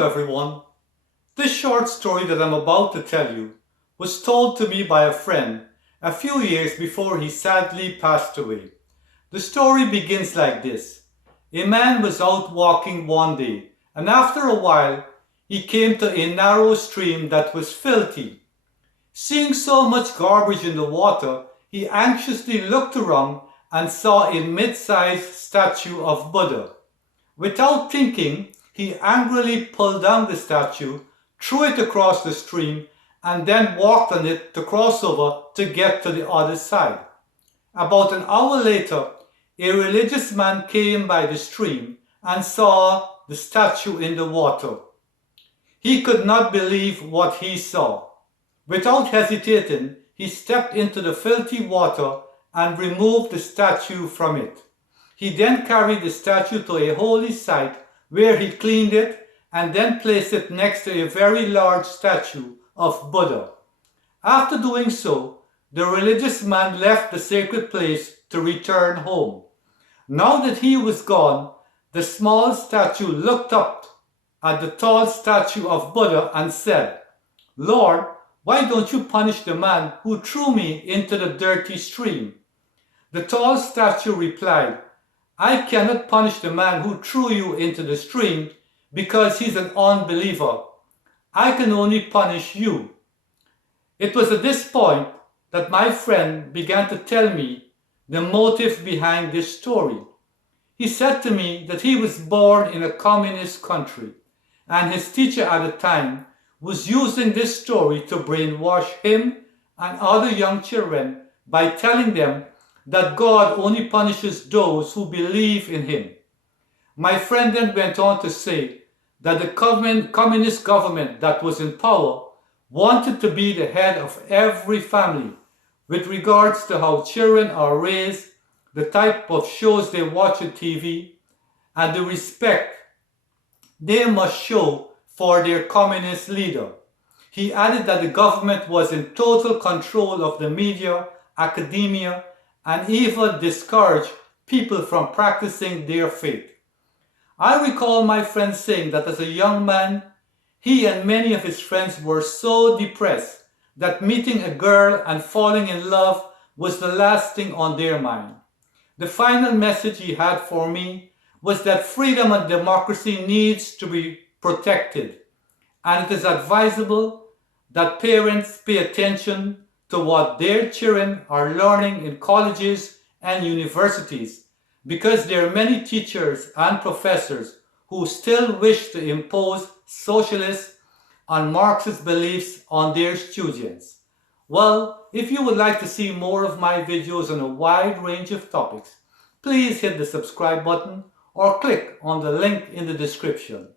Hello everyone. This short story that I'm about to tell you was told to me by a friend a few years before he sadly passed away. The story begins like this. A man was out walking one day, and after a while he came to a narrow stream that was filthy. Seeing so much garbage in the water, he anxiously looked around and saw a mid-sized statue of Buddha. Without thinking, he angrily pulled down the statue, threw it across the stream, and then walked on it to cross over to get to the other side. About an hour later, a religious man came by the stream and saw the statue in the water. He could not believe what he saw. Without hesitating, he stepped into the filthy water and removed the statue from it. He then carried the statue to a holy site where he cleaned it and then placed it next to a very large statue of Buddha. After doing so, the religious man left the sacred place to return home. Now that he was gone, the small statue looked up at the tall statue of Buddha and said, "Lord, why don't you punish the man who threw me into the dirty stream?" The tall statue replied, "I cannot punish the man who threw you into the stream because he's an unbeliever. I can only punish you." It was at this point that my friend began to tell me the motive behind this story. He said to me that he was born in a communist country and his teacher at the time was using this story to brainwash him and other young children by telling them that God only punishes those who believe in him. My friend then went on to say that the communist government that was in power wanted to be the head of every family with regards to how children are raised, the type of shows they watch on TV, and the respect they must show for their communist leader. He added that the government was in total control of the media, academia, and even discouraged people from practicing their faith. I recall my friend saying that as a young man, he and many of his friends were so depressed that meeting a girl and falling in love was the last thing on their mind. The final message he had for me was that freedom and democracy needs to be protected, and it is advisable that parents pay attention to what their children are learning in colleges and universities, because there are many teachers and professors who still wish to impose socialist and Marxist beliefs on their students. Well, if you would like to see more of my videos on a wide range of topics, please hit the subscribe button or click on the link in the description.